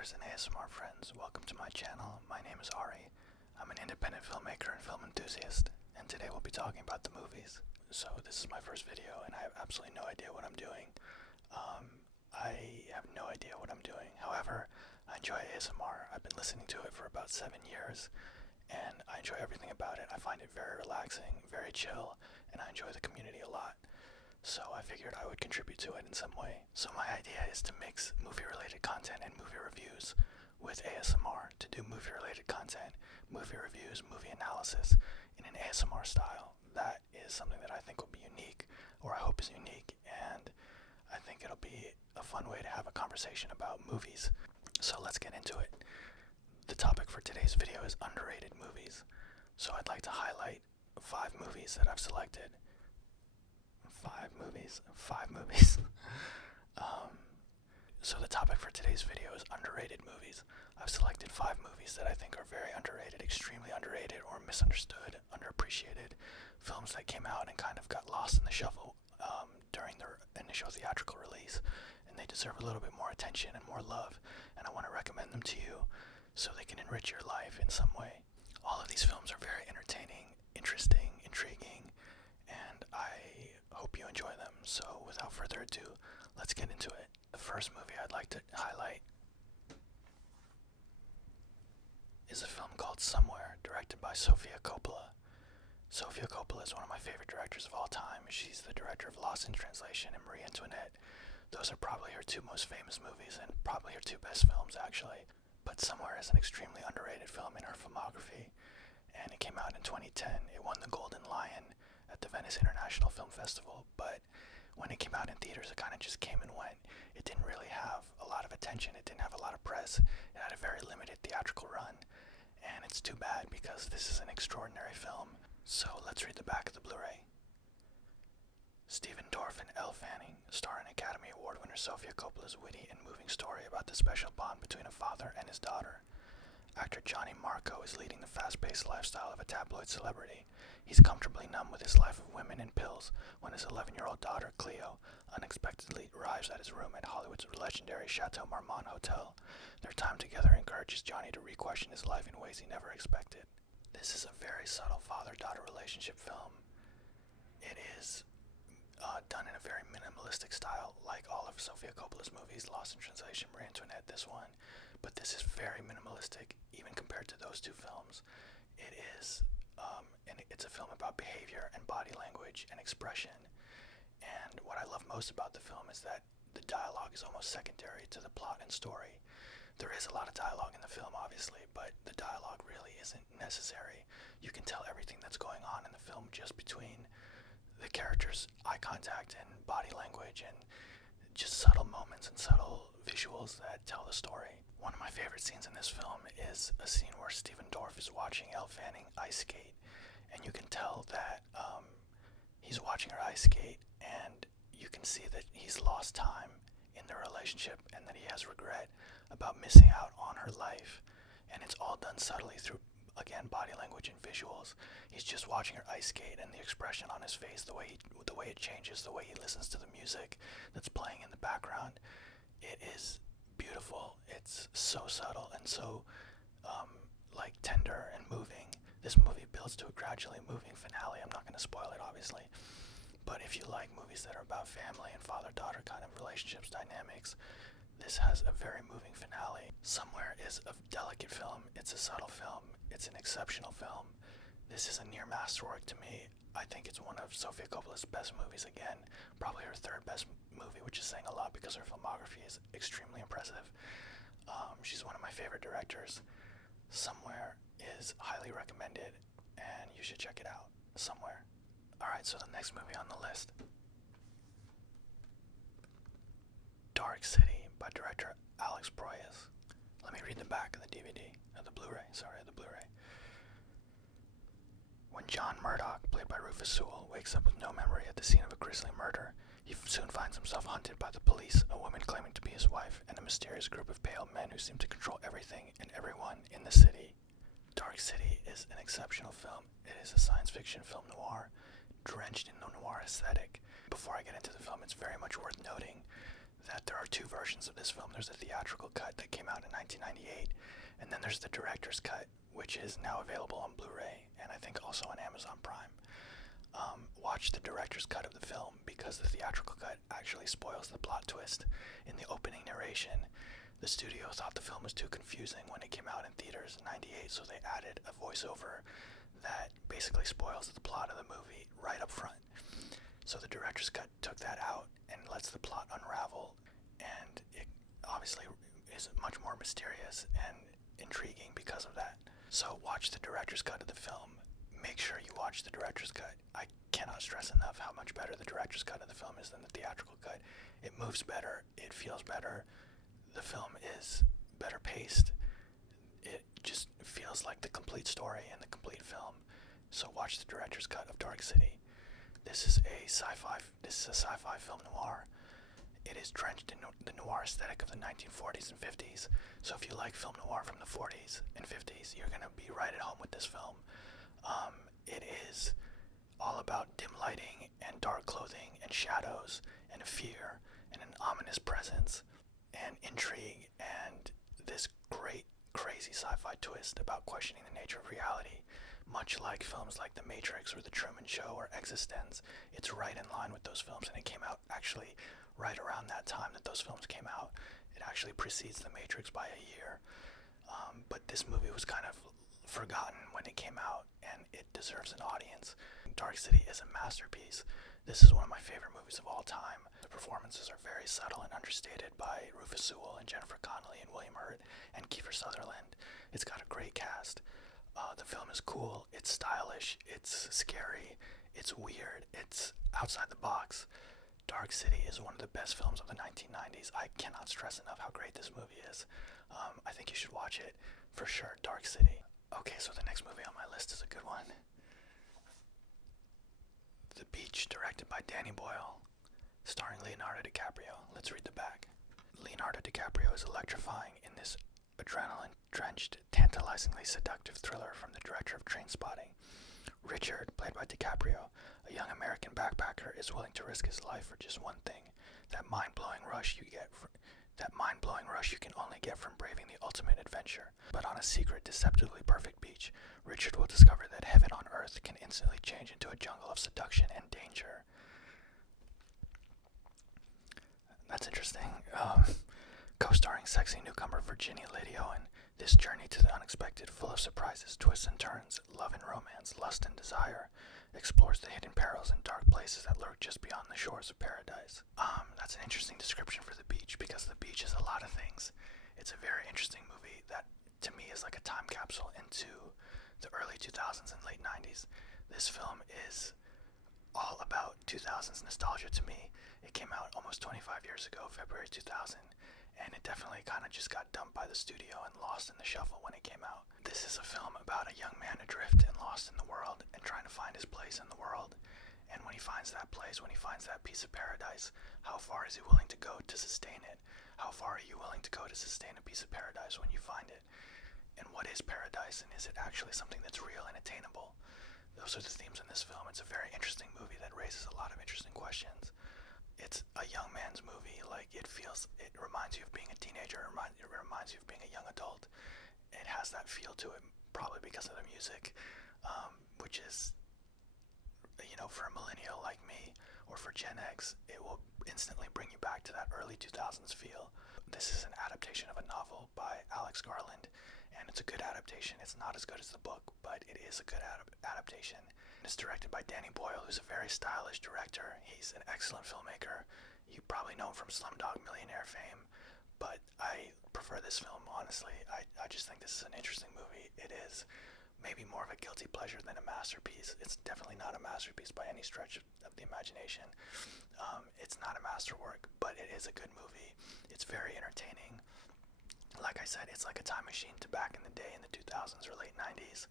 viewers and ASMR friends, welcome to my channel. My name is Ari. I'm an independent filmmaker and film enthusiast, and today we'll be talking about the movies. So this is my first video, and I have absolutely no idea what I'm doing. I have no idea what I'm doing. However, I enjoy ASMR. I've been listening to it for about 7 years, and I enjoy everything about it. I find it very relaxing, very chill, and I enjoy the community a lot. So I figured I would contribute to it in some way. So my idea is to mix movie-related content and movie reviews with ASMR, to do movie-related content, movie reviews, movie analysis in an ASMR style. That is something that I think will be unique, or I hope is unique, and I think it'll be a fun way to have a conversation about movies. So let's get into it. The topic for today's video is underrated movies. So I'd like to highlight 5 movies that I've selected. 5 movies. So the topic for today's video is underrated movies. I've selected 5 movies that I think are very underrated, extremely underrated, or misunderstood, underappreciated. Films that came out and kind of got lost in the shuffle during their initial theatrical release, and they deserve a little bit more attention and more love, and I want to recommend them to you so they can enrich your life in some way. All of these films are very entertaining, interesting, intriguing, and I hope you enjoy them. So without further ado, let's get into it. The first movie I'd like to highlight is a film called Somewhere, directed by Sofia Coppola. Sofia Coppola is one of my favorite directors of all time. She's the director of Lost in Translation and Marie Antoinette. Those are probably her 2 most famous movies, and probably her 2 best films actually. But Somewhere is an extremely underrated film in her filmography, and it came out in 2010. It won the Golden Lion at the Venice International Film Festival, but when it came out in theaters, it kind of just came and went. It didn't really have a lot of attention. It didn't have a lot of press. It had a very limited theatrical run, and it's too bad because this is an extraordinary film. So let's read the back of the Blu-ray. Stephen Dorff and Elle Fanning star in Academy Award winner Sofia Coppola's witty and moving story about the special bond between a father and his daughter. Actor Johnny Marco is leading the fast-paced lifestyle of a tabloid celebrity. He's comfortably numb with his life of women and pills when his 11-year-old daughter, Cleo, unexpectedly arrives at his room at Hollywood's legendary Chateau Marmont Hotel. Their time together encourages Johnny to re-question his life in ways he never expected. This is a very subtle father-daughter relationship film. It is done in a very minimalistic style, like all of Sofia Coppola's movies, Lost in Translation, Marie Antoinette, this one. But this is very minimalistic, even compared to those 2 films. It is, and it's a film about behavior and body language and expression. And what I love most about the film is that the dialogue is almost secondary to the plot and story. There is a lot of dialogue in the film, obviously, but the dialogue really isn't necessary. You can tell everything that's going on in the film just between the characters' eye contact and body language, and just subtle moments and subtle visuals that tell the story. One of my favorite scenes in this film is a scene where Stephen Dorff is watching Elle Fanning ice skate, and you can tell that he's watching her ice skate, and you can see that he's lost time in their relationship and that he has regret about missing out on her life. And it's all done subtly through, again, body language and visuals. He's just watching her ice skate, and the expression on his face, the way it changes, the way he listens to the music that's playing in the background. It is beautiful. It's so subtle and so tender and moving. This movie builds to a gradually moving finale. I'm not going to spoil it, obviously, but if you like movies that are about family and father-daughter kind of relationships, dynamics, this has a very moving finale. Somewhere is a delicate film. It's a subtle film. It's an exceptional film. This is a near masterwork to me. I think it's one of Sofia Coppola's best movies again, probably her 3rd best movie, which is saying a lot because her filmography is extremely impressive. She's one of my favorite directors. Somewhere is highly recommended, and you should check it out. Somewhere. Alright, so the next movie on the list, Dark City by director Alex Proyas. Let me read the back of the DVD, of the Blu-ray, When John Murdoch, played by Rufus Sewell, wakes up with no memory at the scene of a grisly murder, he soon finds himself hunted by the police, a woman claiming to be his wife, and a mysterious group of pale men who seem to control everything and everyone in the city. Dark City is an exceptional film. It is a science fiction film noir, drenched in the noir aesthetic. Before I get into the film, it's very much worth noting that there are two versions of this film. There's a theatrical cut that came out in 1998, and then there's the director's cut, which is now available on Blu-ray, and I think also on Amazon Prime. Watch the director's cut of the film, because the theatrical cut actually spoils the plot twist. In the opening narration, the studio thought the film was too confusing when it came out in theaters in 98, so they added a voiceover that basically spoils the plot of the movie right up front. So the director's cut took that out and lets the plot unravel, and it obviously is much more mysterious and intriguing because of that. So watch the director's cut of the film. Make sure you watch the director's cut. I cannot stress enough how much better the director's cut of the film is than the theatrical cut. It moves better, it feels better, the film is better paced. It just feels like the complete story and the complete film. So watch the director's cut of Dark City. This is a sci-fi film noir. It is drenched in the noir aesthetic of the 1940s and 50s. So if you like film noir from the 40s and 50s, you're gonna be right at home with this film. It is all about dim lighting and dark clothing and shadows and fear and an ominous presence and intrigue and this great, crazy sci-fi twist about questioning the nature of reality. Much like films like The Matrix or The Truman Show or Existence, it's right in line with those films, and it came out actually right around that time that those films came out. It actually precedes The Matrix by a year. But this movie was kind of forgotten when it came out, and it deserves an audience. Dark City is a masterpiece. This is one of my favorite movies of all time. The performances are very subtle and understated by Rufus Sewell and Jennifer Connelly and William Hurt and Kiefer Sutherland. It's got a great cast. The film is cool, it's stylish, it's scary, it's weird, it's outside the box. Dark City is one of the best films of the 1990s. I cannot stress enough how great this movie is. I think you should watch it for sure. Dark City. Okay, so the next movie on my list is a good one. The Beach, directed by Danny Boyle, starring Leonardo DiCaprio. Let's read the back. Leonardo DiCaprio is electrifying in this adrenaline-drenched, tantalizingly seductive thriller from the director of Trainspotting. Richard, played by DiCaprio, a young American backpacker, is willing to risk his life for just one thing: that mind-blowing rush you can only get from braving the ultimate adventure. But on a secret, deceptively perfect beach, Richard will discover that heaven on earth can instantly change into a jungle of seduction and danger. That's interesting. Co-starring sexy newcomer Virginia Lady Owen, this journey to the unexpected, full of surprises, twists and turns, love and romance, lust and desire, explores the hidden perils and dark places that lurk just beyond the shores of paradise. That's an interesting description for The Beach, because The Beach is a lot of things. It's a very interesting movie that, to me, is like a time capsule into the early 2000s and late 90s. This film is all about 2000s nostalgia to me. It came out almost 25 years ago, February 2000, and it definitely kind of just got dumped by the studio and lost in the shuffle when it came out. This is a film about a young man adrift and lost in the world and trying to find his place in the world. And when he finds that place, when he finds that piece of paradise, how far is he willing to go to sustain it? How far are you willing to go to sustain a piece of paradise when you find it? And what is paradise, and is it actually something that's real and attainable? Those are the themes in this film. It's a very interesting movie that raises a lot of interesting questions. It's a young man's movie. Like, it reminds you of being a teenager. It reminds you of being a young adult. It has that feel to it, probably because of the music, which is, for a millennial like me, or for Gen X, it will instantly bring you back to that early 2000s feel. This is an adaptation of a novel by Alex Garland, and it's a good adaptation. It's not as good as the book, but it is a good adaptation. It's directed by Danny Boyle, who's a very stylish director. He's an excellent filmmaker. You probably know him from Slumdog Millionaire fame, but I prefer this film, honestly. I just think this is an interesting movie. It is maybe more of a guilty pleasure than a masterpiece. It's definitely not a masterpiece by any stretch of the imagination. It's not a masterwork, but it is a good movie. It's very entertaining. Like I said, it's like a time machine to back in the day in the 2000s or late 90s.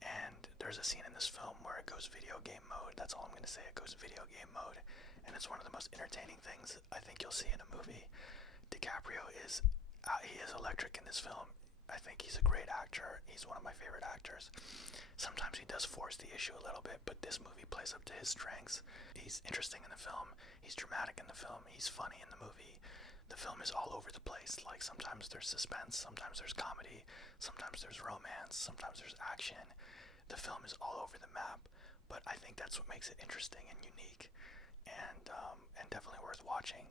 And there's a scene in this film where it goes video game mode. That's all I'm going to say. It goes video game mode. And it's one of the most entertaining things I think you'll see in a movie. DiCaprio he is electric in this film. I think he's a great actor. He's one of my favorite actors. Sometimes he does force the issue a little bit, but this movie plays up to his strengths. He's interesting in the film. He's dramatic in the film. He's funny in the movie. The film is all over the place. Like, sometimes there's suspense, sometimes there's comedy, sometimes there's romance, sometimes there's action. The film is all over the map, but I think that's what makes it interesting and unique, and definitely worth watching.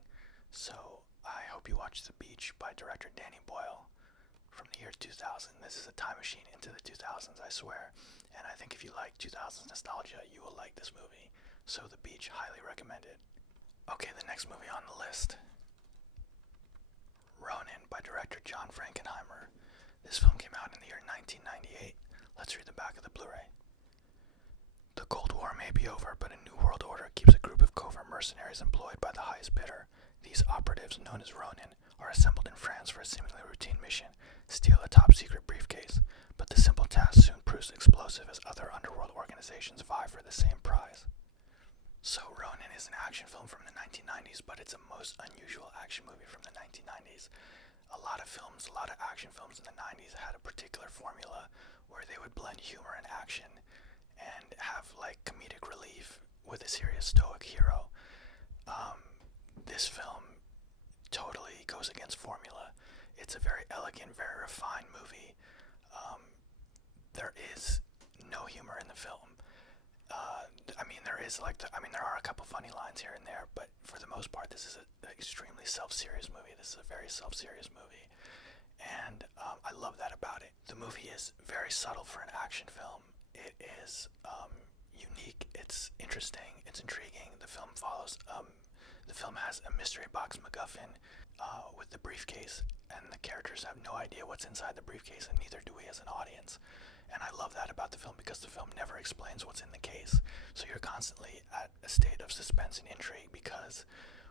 So I hope you watch The Beach by director Danny Boyle from the year 2000. This is a time machine into the 2000s, I swear. And I think if you like 2000s nostalgia, you will like this movie. So The Beach, highly recommended. Okay, the next movie on the list, Ronin by director John Frankenheimer. This film came out in the year 1998. Let's read the back of the Blu-ray. The Cold War may be over, but a new world order keeps a group of covert mercenaries employed by the highest bidder. These operatives, known as Ronin, are assembled in France for a seemingly routine mission: steal a top-secret briefcase. But the simple task soon proves explosive as other underworld organizations vie for the same prize. So Ronin is an action film from the 1990s, but it's a most unusual action movie from the 1990s. A lot of action films in the 90s had a particular formula where they would blend humor and action and have like comedic relief with a serious stoic hero. This film totally goes against formula. It's a very elegant, very refined movie. There is no humor in the film. There are a couple funny lines here and there, but for the most part, this is an extremely self-serious movie. This is a very self-serious movie, and I love that about it. The movie is very subtle for an action film. It is unique. It's interesting. It's intriguing. The film has a mystery box MacGuffin with the briefcase, and the characters have no idea what's inside the briefcase, and neither do we as an audience. And I love that about the film because the film never explains what's in the case. So you're constantly at a state of suspense and intrigue because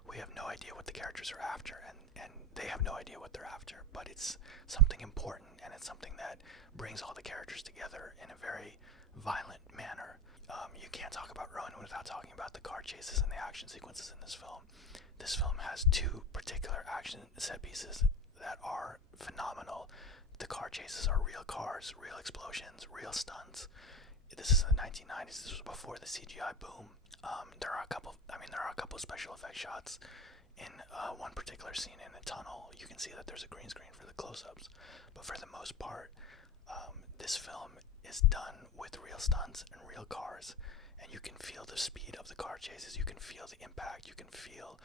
we have no idea what the characters are after, and they have no idea what they're after. But it's something important, and it's something that brings all the characters together in a very violent manner. You can't talk about Ronin without talking about the car chases and the action sequences in this film. This film has two particular action set pieces that are phenomenal. The car chases are real cars, real explosions, real stunts. This is in the 1990s. This was before the CGI boom. There are a couple special effect shots in one particular scene in a tunnel. You can see that there's a green screen for the close-ups, but for the most part, this film is done with real stunts and real cars, and you can feel the speed of the car chases. You can feel the impact. You can feel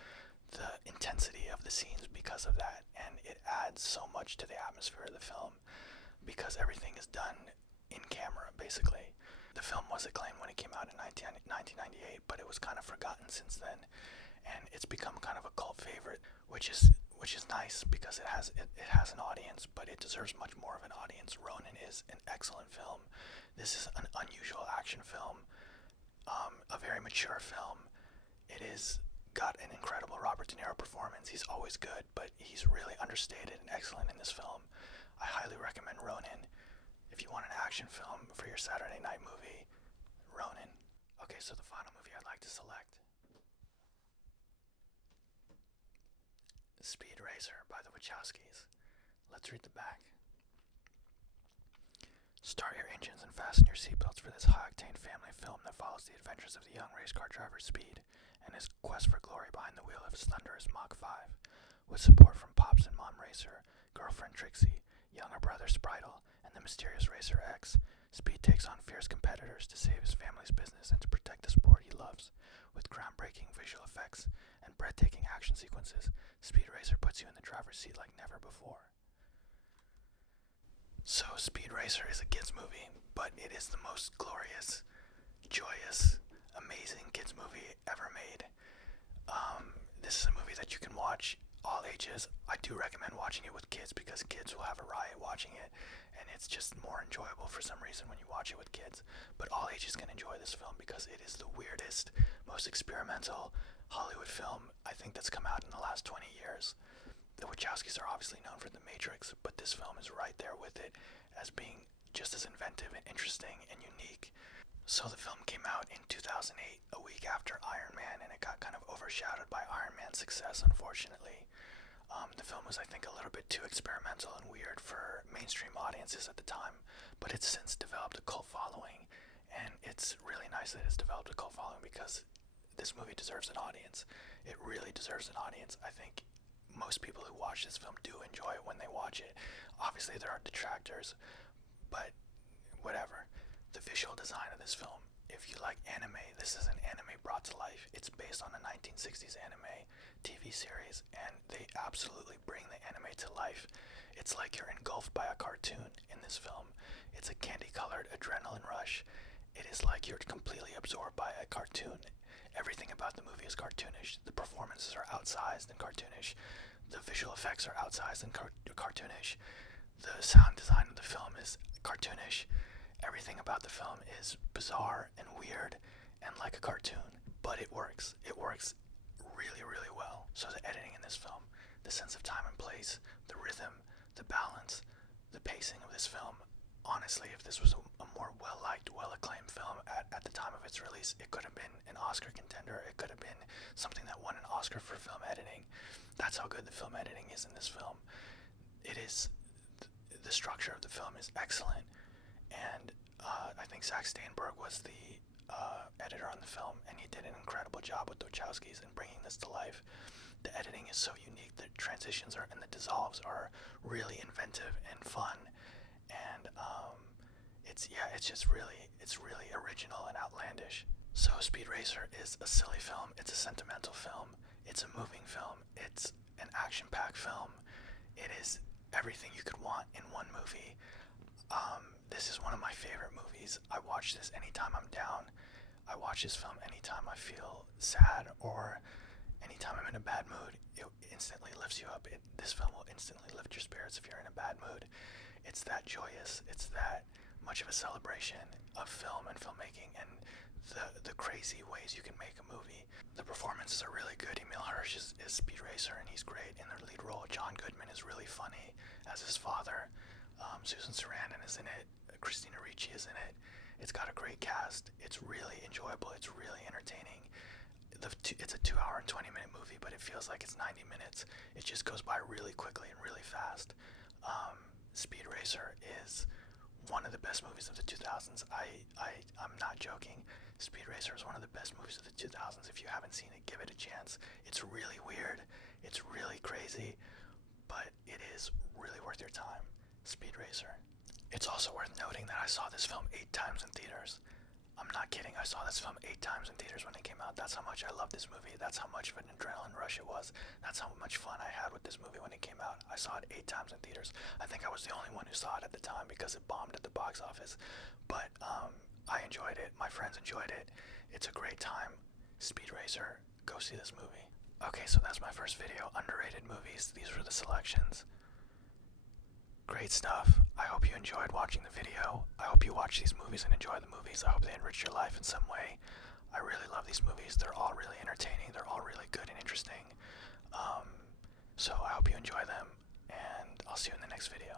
the intensity of the scenes because of that, and it adds so much to the atmosphere of the film because everything is done in camera, basically. The film was acclaimed when it came out in 1998, but it was kind of forgotten since then, and it's become kind of a cult favorite, which is nice because it has an audience, but it deserves much more of an audience. Ronin is an excellent film. This is an unusual action film, a very mature film. It is got an incredible Robert De Niro performance. He's always good, but he's really understated and excellent in this film. I highly recommend Ronin. If you want an action film for your Saturday night movie, Ronin. Okay, so the final movie I'd like to select, Speed Racer by the Wachowskis. Let's read the back. Start your engines and fasten your seatbelts for this high-octane family film that follows the adventures of the young race car driver Speed and his quest for glory behind the wheel of his thunderous Mach 5. With support from Pops and Mom Racer, girlfriend Trixie, younger brother Spritle, and the mysterious Racer X, Speed takes on fierce competitors to save his family's business and to protect the sport he loves. With groundbreaking visual effects and breathtaking action sequences, Speed Racer puts you in the driver's seat like never before. So, Speed Racer is a kids movie, but it is the most glorious, joyous, amazing kids movie ever made. This is a movie that you can watch all ages. I do recommend watching it with kids because kids will have a riot watching it, and it's just more enjoyable for some reason when you watch it with kids. But all ages can enjoy this film because it is the weirdest, most experimental Hollywood film I think that's come out in the last 20 years. The Wachowskis are obviously known for The Matrix, but this film is right there with it as being just as inventive and interesting and unique. So the film came out in 2008, a week after Iron Man, and it got kind of overshadowed by Iron Man's success, unfortunately. The film was, I think, a little bit too experimental and weird for mainstream audiences at the time, but it's since developed a cult following, and it's really nice that it's developed a cult following because this movie deserves an audience. It really deserves an audience. I think most people who watch this film do enjoy it when they watch it. Obviously, there are detractors, but whatever. The visual design of this film, if you like anime, this is an anime brought to life. It's based on a 1960s anime TV series, and they absolutely bring the anime to life. It's like you're engulfed by a cartoon in this film. It's a candy-colored adrenaline rush. It is like you're completely absorbed by a cartoon. Everything about the movie is cartoonish. The performances are outsized and cartoonish. The visual effects are outsized and cartoonish. The sound design of the film is cartoonish. Everything about the film is bizarre and weird and like a cartoon, but it works. It works really, really well. So the editing in this film, the sense of time and place, the rhythm, the balance, the pacing of this film. Honestly, if this was a more well-liked, well-acclaimed film at the time of its release, it could have been an Oscar contender. It could have been something that won an Oscar for film editing. That's how good the film editing is in this film. It is, the structure of the film is excellent, and I think Zack Steinberg was the editor on the film, and he did an incredible job with the Wachowskis in bringing this to life. The editing is so unique. The transitions and the dissolves are really inventive and fun, and it's really original and outlandish. So Speed Racer is a silly film. It's a sentimental film. It's a moving film. It's an action-packed film. It is everything you could want in one movie. This is one of my favorite movies. I watch this anytime I'm down. I watch this film anytime I feel sad or anytime I'm in a bad mood. It instantly lifts you up. This film will instantly lift your spirits if you're in a bad mood. It's that joyous. It's that much of a celebration of film and filmmaking and the crazy ways you can make a movie. The performances are really good. Emil Hirsch is Speed Racer, and he's great in the lead role. John Goodman is really funny as his father. Susan Sarandon is in it. Christina Ricci is in it. It's got a great cast. It's really enjoyable. It's really entertaining. It's a 2-hour and 20-minute movie, but it feels like it's 90 minutes. It just goes by really quickly and really fast. Speed Racer is one of the best movies of the 2000s. I'm not joking. Speed Racer is one of the best movies of the 2000s. If you haven't seen it, give it a chance. It's really weird. It's really crazy, but it is really worth your time. Speed Racer. It's also worth noting that I saw this film 8 times in theaters. I'm not kidding. I saw this film 8 times in theaters when it came out. That's how much I love this movie. That's how much of an adrenaline rush it was. That's how much fun I had with this movie when it came out. I saw it 8 times in theaters. I think I was the only one who saw it at the time because it bombed at the box office. But I enjoyed it. My friends enjoyed it. It's a great time. Speed Racer. Go see this movie. Okay, so that's my first video. Underrated movies. These were the selections. Great stuff. I hope you enjoyed watching the video. I hope you watch these movies and enjoy the movies. I hope they enrich your life in some way. I really love these movies. They're all really entertaining. They're all really good and interesting. So I hope you enjoy them, and I'll see you in the next video.